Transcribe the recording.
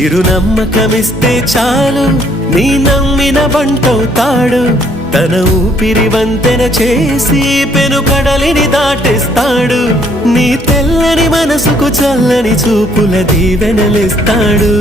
చిరు నమ్మకమిస్తే చాలు నీ నమ్మిన బంటవుతాడు తన ఊపిరి వంతెన చేసి పెను కడలిని దాటేస్తాడు నీ తెల్లని మనసుకు చల్లని చూపుల దీవెనలిస్తాడు